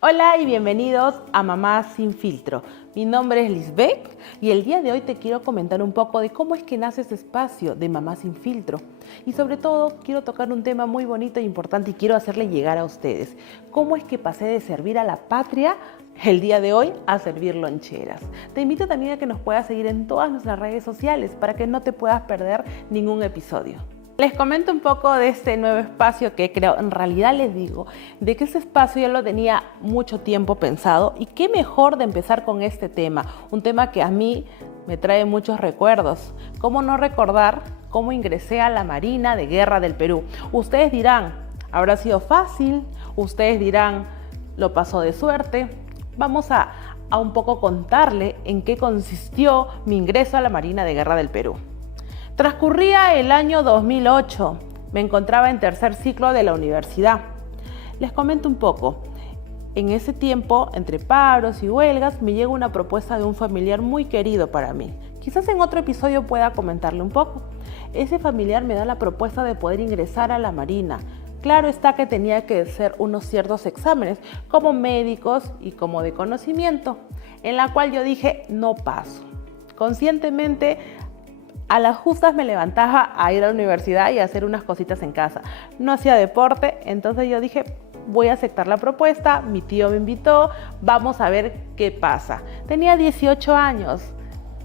Hola y bienvenidos a Mamá Sin Filtro. Mi nombre es Lisbeth y el día de hoy te quiero comentar un poco de cómo es que nace este espacio de Mamá Sin Filtro. Y sobre todo quiero tocar un tema muy bonito e importante y quiero hacerle llegar a ustedes. ¿Cómo es que pasé de servir a la patria el día de hoy a servir loncheras? Te invito también a que nos puedas seguir en todas nuestras redes sociales para que no te puedas perder ningún episodio. Les comento un poco de este nuevo espacio que he creado. En realidad les digo de que este espacio ya lo tenía mucho tiempo pensado y qué mejor de empezar con este tema, un tema que a mí me trae muchos recuerdos. ¿Cómo no recordar cómo ingresé a la Marina de Guerra del Perú? Ustedes dirán, ¿habrá sido fácil? Ustedes dirán, ¿lo pasó de suerte? Vamos a un poco contarle en qué consistió mi ingreso a la Marina de Guerra del Perú. Transcurría el año 2008, me encontraba en tercer ciclo de la universidad. Les comento un poco. En ese tiempo, entre paros y huelgas, me llega una propuesta de un familiar muy querido para mí. Quizás en otro episodio pueda comentarle un poco. Ese familiar me da la propuesta de poder ingresar a la Marina. Claro está que tenía que hacer unos ciertos exámenes, como médicos y como de conocimiento, en la cual yo dije, no paso. Conscientemente, a las justas me levantaba a ir a la universidad y a hacer unas cositas en casa. No hacía deporte, entonces yo dije, voy a aceptar la propuesta, mi tío me invitó, vamos a ver qué pasa. Tenía 18 años,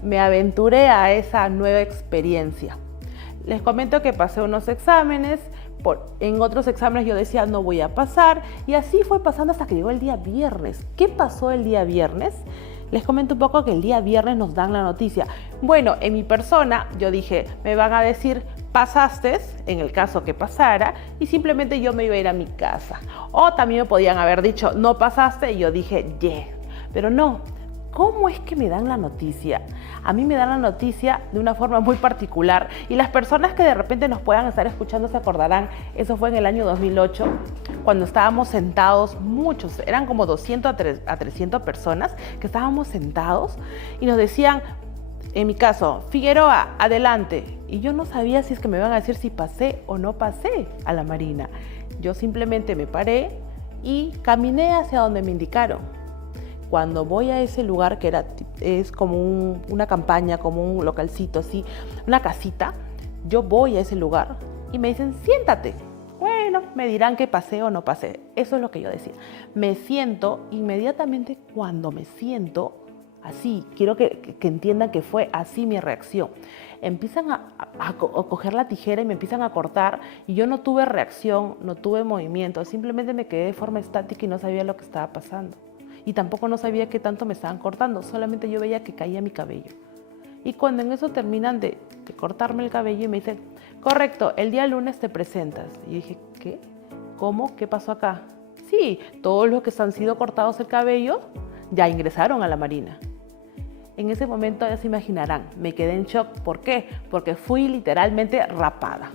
me aventuré a esa nueva experiencia. Les comento que pasé unos exámenes, en otros exámenes yo decía no voy a pasar y así fue pasando hasta que llegó el día viernes. ¿Qué pasó el día viernes? Les comento un poco que el día viernes nos dan la noticia. Bueno, en mi persona yo dije, me van a decir, pasaste, en el caso que pasara, y simplemente yo me iba a ir a mi casa. O también me podían haber dicho, no pasaste, y yo dije, yeah. Pero no, ¿cómo es que me dan la noticia? A mí me dan la noticia de una forma muy particular y las personas que de repente nos puedan estar escuchando se acordarán, eso fue en el año 2008, cuando estábamos sentados, muchos, eran como 200 a 300 personas que estábamos sentados y nos decían, en mi caso, Figueroa, adelante. Y yo no sabía si es que me iban a decir si pasé o no pasé a la Marina. Yo simplemente me paré y caminé hacia donde me indicaron. Cuando voy a ese lugar que es como una campaña, como un localcito así, una casita, yo voy a ese lugar y me dicen, siéntate. Bueno, me dirán que pasé o no pasé. Eso es lo que yo decía. Me siento, inmediatamente cuando me siento, así, quiero que entiendan que fue así mi reacción. Empiezan a coger la tijera y me empiezan a cortar y yo no tuve reacción, no tuve movimiento, simplemente me quedé de forma estática y no sabía lo que estaba pasando. Y tampoco no sabía qué tanto me estaban cortando, solamente yo veía que caía mi cabello. Y cuando en eso terminan de cortarme el cabello y me dicen, correcto, el día lunes te presentas. Y yo dije, ¿qué? ¿Cómo? ¿Qué pasó acá? Sí, todos los que han sido cortados el cabello ya ingresaron a la Marina. En ese momento ya se imaginarán, me quedé en shock. ¿Por qué? Porque fui literalmente rapada.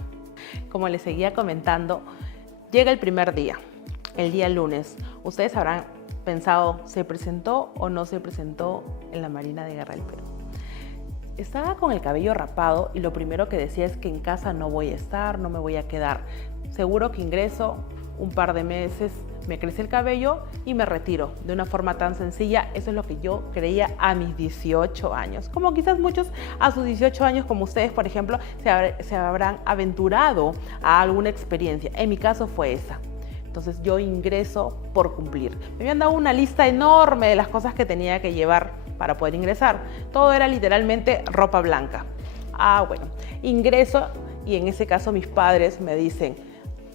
Como les seguía comentando, llega el primer día, el día lunes. Ustedes habrán pensado, ¿se presentó o no se presentó en la Marina de Guerra del Perú? Estaba con el cabello rapado y lo primero que decía es que en casa no voy a estar, no me voy a quedar. Seguro que ingreso, un par de meses, me crece el cabello y me retiro de una forma tan sencilla. Eso es lo que yo creía a mis 18 años. Como quizás muchos a sus 18 años, como ustedes, por ejemplo, se habrán aventurado a alguna experiencia. En mi caso fue esa. Entonces yo ingreso por cumplir. Me habían dado una lista enorme de las cosas que tenía que llevar para poder ingresar. Todo era literalmente ropa blanca. Bueno, ingreso y en ese caso mis padres me dicen,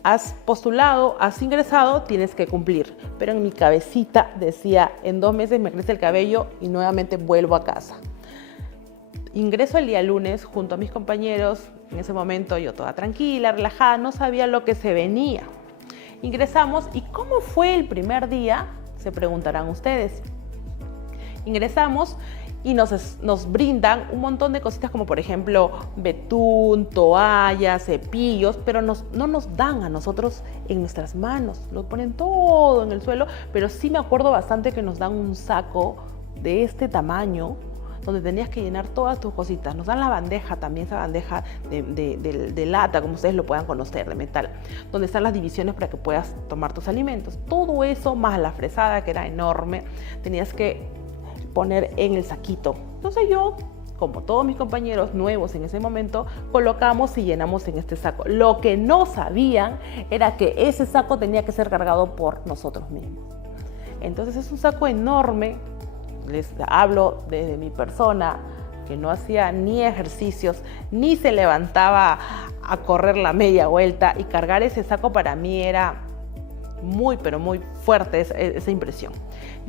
has postulado, has ingresado, tienes que cumplir. Pero en mi cabecita decía, en 2 meses me crece el cabello y nuevamente vuelvo a casa. Ingreso el día lunes junto a mis compañeros. En ese momento yo toda tranquila, relajada, no sabía lo que se venía. Ingresamos y ¿cómo fue el primer día? Se preguntarán ustedes. Ingresamos y nos brindan un montón de cositas como por ejemplo betún, toallas, cepillos, pero no nos dan a nosotros en nuestras manos, lo ponen todo en el suelo, pero sí me acuerdo bastante que nos dan un saco de este tamaño, donde tenías que llenar todas tus cositas. Nos dan la bandeja también, esa bandeja de lata, como ustedes lo puedan conocer, de metal, donde están las divisiones para que puedas tomar tus alimentos. Todo eso, más la fresada, que era enorme, tenías que poner en el saquito. Entonces yo, como todos mis compañeros nuevos en ese momento, colocamos y llenamos en este saco. Lo que no sabían era que ese saco tenía que ser cargado por nosotros mismos. Entonces es un saco enorme. Les hablo desde mi persona, que no hacía ni ejercicios, ni se levantaba a correr la media vuelta, y cargar ese saco para mí era muy, pero muy fuerte esa impresión.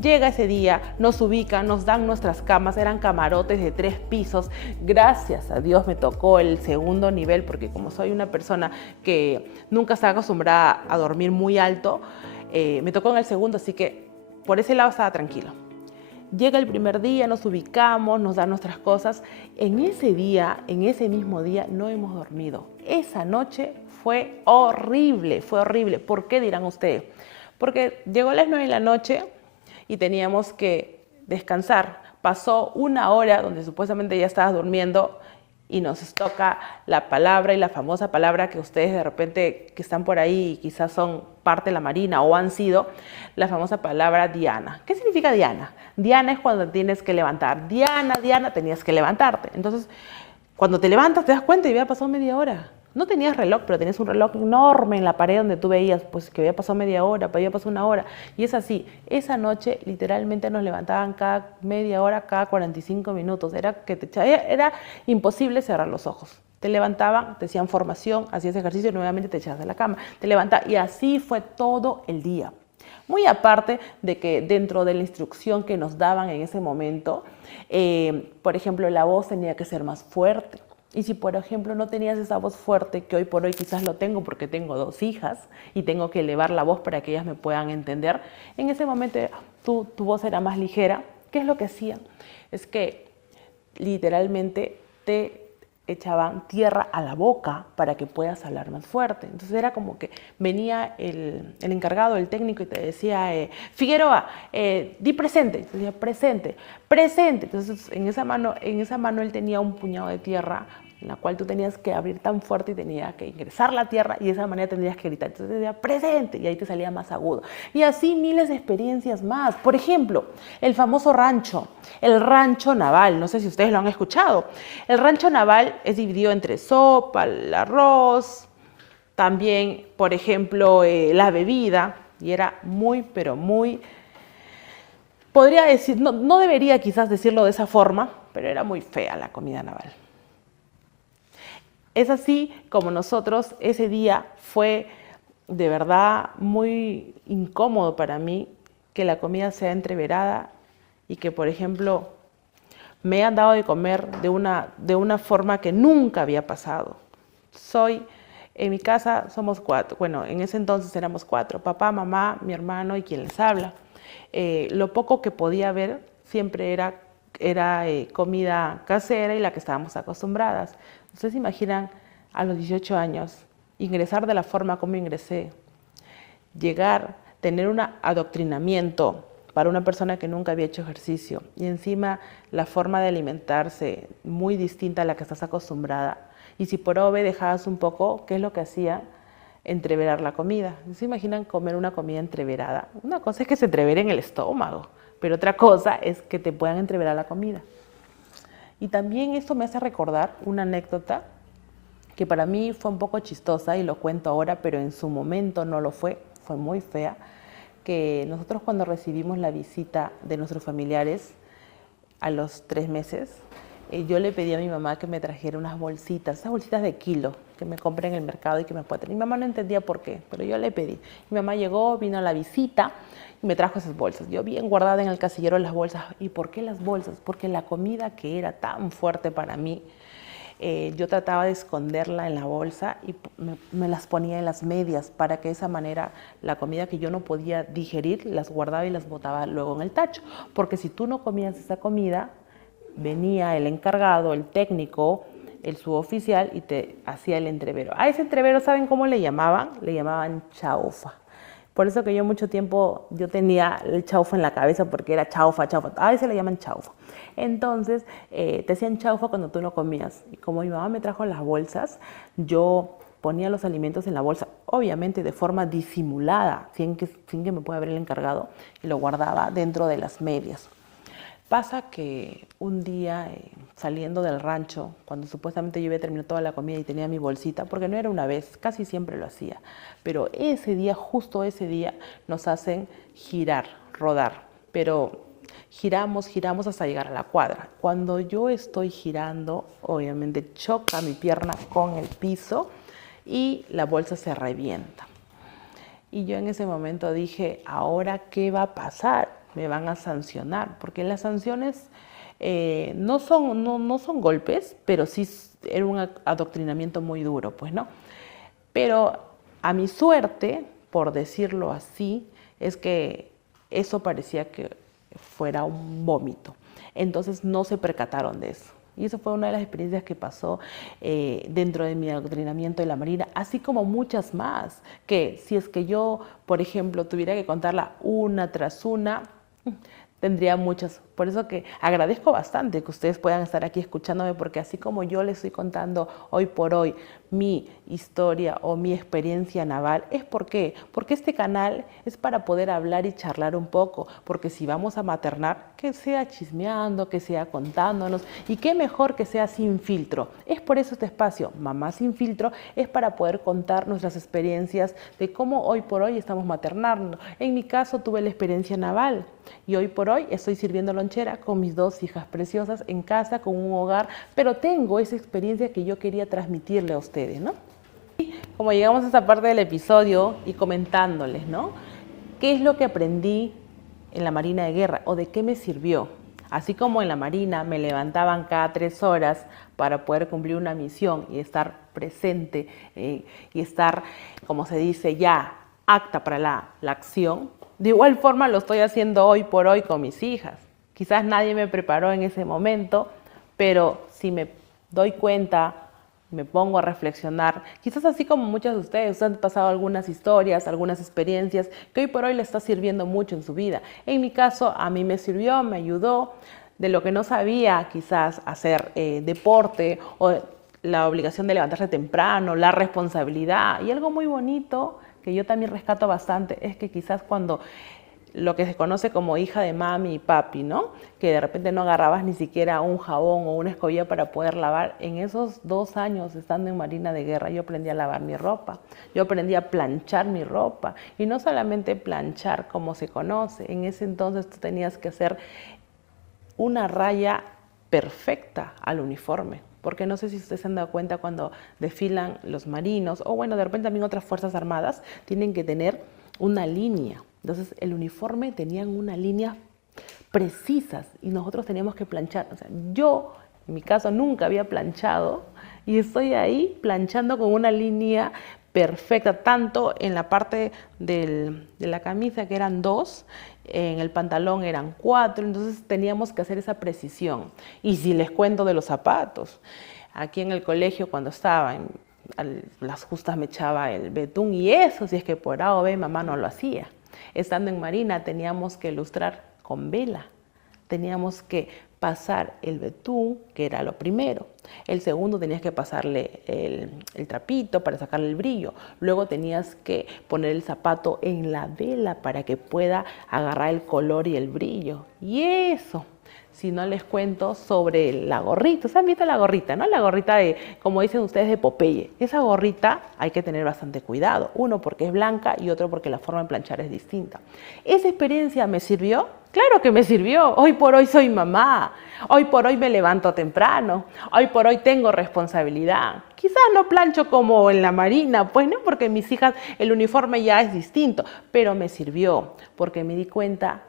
Llega ese día, nos ubican, nos dan nuestras camas, eran camarotes de 3 pisos. Gracias a Dios me tocó el segundo nivel, porque como soy una persona que nunca está acostumbrada a dormir muy alto, me tocó en el segundo, así que por ese lado estaba tranquilo. Llega el primer día, nos ubicamos, nos dan nuestras cosas. En ese día, en ese mismo día, no hemos dormido. Esa noche fue horrible, fue horrible. ¿Por qué, dirán ustedes? Porque llegó a las 9 de la noche y teníamos que descansar. Pasó 1 hora donde supuestamente ya estabas durmiendo y nos toca la palabra, y la famosa palabra que ustedes de repente que están por ahí y quizás son parte de la Marina o han sido, la famosa palabra Diana. ¿Qué significa Diana? Diana es cuando tienes que levantar. Diana, Diana, tenías que levantarte. Entonces, cuando te levantas te das cuenta y había pasado media hora. No tenías reloj, pero tenías un reloj enorme en la pared donde tú veías pues, que había pasado media hora, había pasado 1 hora. Y es así. Esa noche literalmente nos levantaban cada media hora, cada 45 minutos. Era imposible cerrar los ojos. Te levantaban, te hacían formación, hacías ejercicio y nuevamente te echabas de la cama. Te levantaban y así fue todo el día. Muy aparte de que dentro de la instrucción que nos daban en ese momento, por ejemplo, la voz tenía que ser más fuerte. Y si, por ejemplo, no tenías esa voz fuerte, que hoy por hoy quizás lo tengo porque tengo 2 hijas y tengo que elevar la voz para que ellas me puedan entender, en ese momento tu voz era más ligera. ¿Qué es lo que hacían? Es que literalmente te echaban tierra a la boca para que puedas hablar más fuerte. Entonces era como que venía el encargado, el técnico, y te decía, Figueroa, di presente. Entonces decía, presente, presente. Entonces en esa mano él tenía un puñado de tierra, en la cual tú tenías que abrir tan fuerte y tenías que ingresar la tierra, y de esa manera tendrías que gritar. Entonces decía, presente, y ahí te salía más agudo. Y así miles de experiencias más. Por ejemplo, el famoso rancho, el rancho naval. No sé si ustedes lo han escuchado. El rancho naval es dividido entre sopa, el arroz, también, por ejemplo, la bebida, y era muy, pero muy, podría decir, no debería quizás decirlo de esa forma, pero era muy fea la comida naval. Es así como nosotros, ese día fue de verdad muy incómodo para mí que la comida sea entreverada y que, por ejemplo, me han dado de comer de una forma que nunca había pasado. En mi casa somos 4, bueno, en ese entonces éramos 4, papá, mamá, mi hermano y quien les habla. Lo poco que podía haber siempre era comida casera y la que estábamos acostumbradas. Ustedes se imaginan a los 18 años ingresar de la forma como ingresé, llegar, tener un adoctrinamiento para una persona que nunca había hecho ejercicio y encima la forma de alimentarse muy distinta a la que estás acostumbrada. Y si por obvio dejabas un poco, ¿qué es lo que hacía? Entreverar la comida. ¿Se imaginan comer una comida entreverada? Una cosa es que se entrevere en el estómago, pero otra cosa es que te puedan entreverar la comida. Y también esto me hace recordar una anécdota que para mí fue un poco chistosa y lo cuento ahora, pero en su momento no lo fue muy fea, que nosotros cuando recibimos la visita de nuestros familiares a los 3 meses, yo le pedí a mi mamá que me trajera unas bolsitas, esas bolsitas de kilo que me compré en el mercado y que me pueda traer. Mi mamá no entendía por qué, pero yo le pedí. Mi mamá llegó, vino a la visita y me trajo esas bolsas. Yo bien guardada en el casillero las bolsas. ¿Y por qué las bolsas? Porque la comida que era tan fuerte para mí, yo trataba de esconderla en la bolsa y me las ponía en las medias para que de esa manera la comida que yo no podía digerir las guardaba y las botaba luego en el tacho. Porque si tú no comías esa comida, venía el encargado, el técnico, el suboficial y te hacía el entrevero. A ese entrevero, ¿saben cómo le llamaban? Le llamaban chaufa. Por eso que yo mucho tiempo yo tenía el chaufa en la cabeza porque era chaufa, chaufa. A veces le llaman chaufa. Entonces, te hacían chaufa cuando tú no comías. Y como mi mamá me trajo las bolsas, yo ponía los alimentos en la bolsa, obviamente de forma disimulada, sin que me pueda ver el encargado, y lo guardaba dentro de las medias. Pasa que un día saliendo del rancho, cuando supuestamente yo había terminado toda la comida y tenía mi bolsita, porque no era una vez, casi siempre lo hacía, pero ese día, justo ese día, nos hacen girar, rodar, pero giramos hasta llegar a la cuadra. Cuando yo estoy girando, obviamente choca mi pierna con el piso y la bolsa se revienta. Y yo en ese momento dije, ¿ahora qué va a pasar? Me van a sancionar, porque las sanciones no son golpes, pero sí era un adoctrinamiento muy duro, pues, ¿no? Pero a mi suerte, por decirlo así, es que eso parecía que fuera un vómito. Entonces no se percataron de eso. Y eso fue una de las experiencias que pasó dentro de mi adoctrinamiento de la Marina, así como muchas más, que si es que yo, por ejemplo, tuviera que contarla una tras una, tendría muchas. Por eso que agradezco bastante que ustedes puedan estar aquí escuchándome, porque así como yo les estoy contando hoy por hoy mi historia o mi experiencia naval, es porque este canal es para poder hablar y charlar un poco, porque si vamos a maternar, que sea chismeando, que sea contándonos, y qué mejor que sea sin filtro. Es por eso este espacio, Mamá Sin Filtro, es para poder contar nuestras experiencias de cómo hoy por hoy estamos maternando. En mi caso tuve la experiencia naval y hoy por hoy estoy sirviendo lonchera con mis 2 hijas preciosas en casa, con un hogar, pero tengo esa experiencia que yo quería transmitirle a ustedes, ¿no? Y como llegamos a esta parte del episodio y comentándoles, ¿no? ¿Qué es lo que aprendí en la Marina de Guerra o de qué me sirvió? Así como en la Marina me levantaban cada 3 horas para poder cumplir una misión y estar presente y estar, como se dice, ya apta para la acción, de igual forma lo estoy haciendo hoy por hoy con mis hijas. Quizás nadie me preparó en ese momento, pero si me doy cuenta, me pongo a reflexionar, quizás así como muchos de ustedes han pasado algunas historias, algunas experiencias que hoy por hoy les está sirviendo mucho en su vida. En mi caso, a mí me sirvió, me ayudó, de lo que no sabía quizás hacer deporte o la obligación de levantarse temprano, la responsabilidad. Y algo muy bonito que yo también rescato bastante es que quizás cuando lo que se conoce como hija de mami y papi, ¿no? Que de repente no agarrabas ni siquiera un jabón o una escobilla para poder lavar. En esos 2 años estando en Marina de Guerra yo aprendí a lavar mi ropa, yo aprendí a planchar mi ropa. Y no solamente planchar como se conoce, en ese entonces tú tenías que hacer una raya perfecta al uniforme. Porque no sé si ustedes se han dado cuenta cuando desfilan los marinos, o bueno, de repente también otras fuerzas armadas, tienen que tener una línea. Entonces el uniforme tenían una línea precisas y nosotros teníamos que planchar. O sea, yo, en mi caso, nunca había planchado y estoy ahí planchando con una línea perfecta, tanto en la parte de la camisa, que eran 2, en el pantalón eran 4, entonces teníamos que hacer esa precisión. Y si les cuento de los zapatos, aquí en el colegio cuando estaba, las justas me echaba el betún y eso, si es que por A o B mamá no lo hacía. Estando en Marina teníamos que ilustrar con vela, teníamos que pasar el betún, que era lo primero. El segundo tenías que pasarle el trapito para sacarle el brillo. Luego tenías que poner el zapato en la vela para que pueda agarrar el color y el brillo. Y eso, si no les cuento sobre la gorrita. ¿Se han visto la gorrita, no? La gorrita de, como dicen ustedes, de Popeye. Esa gorrita hay que tener bastante cuidado. Uno, porque es blanca y otro, porque la forma de planchar es distinta. ¿Esa experiencia me sirvió? Claro que me sirvió. Hoy por hoy soy mamá. Hoy por hoy me levanto temprano. Hoy por hoy tengo responsabilidad. Quizás no plancho como en la Marina, pues no, porque mis hijas el uniforme ya es distinto. Pero me sirvió porque me di cuenta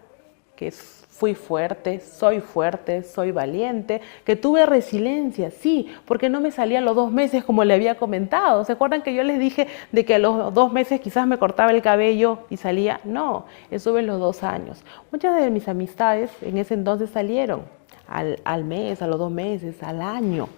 que fui fuerte, soy valiente, que tuve resiliencia, sí, porque no me salía a los 2 meses como le había comentado. ¿Se acuerdan que yo les dije de que a los 2 meses quizás me cortaba el cabello y salía? No, estuve en los 2 años. Muchas de mis amistades en ese entonces salieron al mes, a los 2 meses, al año.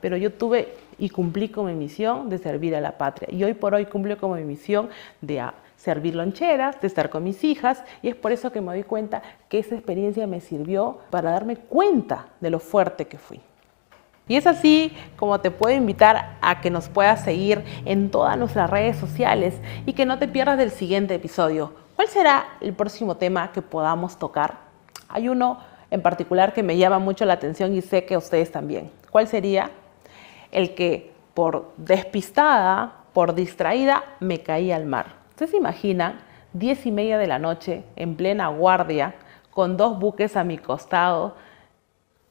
pero yo tuve y cumplí con mi misión de servir a la patria. Y hoy por hoy cumplo con mi misión de servir loncheras, de estar con mis hijas, y es por eso que me doy cuenta que esa experiencia me sirvió para darme cuenta de lo fuerte que fui. Y es así como te puedo invitar a que nos puedas seguir en todas nuestras redes sociales y que no te pierdas del siguiente episodio. ¿Cuál será el próximo tema que podamos tocar? Hay uno en particular que me llama mucho la atención y sé que a ustedes también. ¿Cuál sería? El que por despistada, por distraída, me caí al mar. ¿Ustedes se imaginan 10:30 de la noche, en plena guardia, con 2 buques a mi costado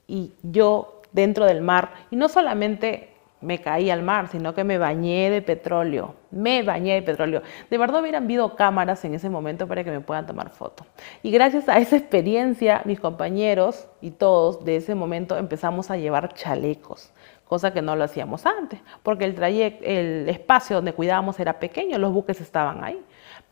y yo dentro del mar? Y no solamente me caí al mar, sino que me bañé de petróleo. Me bañé de petróleo. De verdad hubieran habido cámaras en ese momento para que me puedan tomar foto. Y gracias a esa experiencia, mis compañeros y todos de ese momento empezamos a llevar chalecos, cosa que no lo hacíamos antes, porque el espacio donde cuidábamos era pequeño, los buques estaban ahí.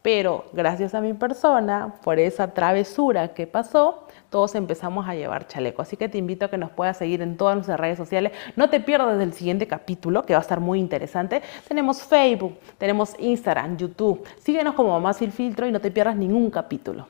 Pero gracias a mi persona, por esa travesura que pasó, todos empezamos a llevar chaleco. Así que te invito a que nos puedas seguir en todas nuestras redes sociales. No te pierdas el siguiente capítulo, que va a estar muy interesante. Tenemos Facebook, tenemos Instagram, YouTube. Síguenos como Mamá Sin Filtro y no te pierdas ningún capítulo.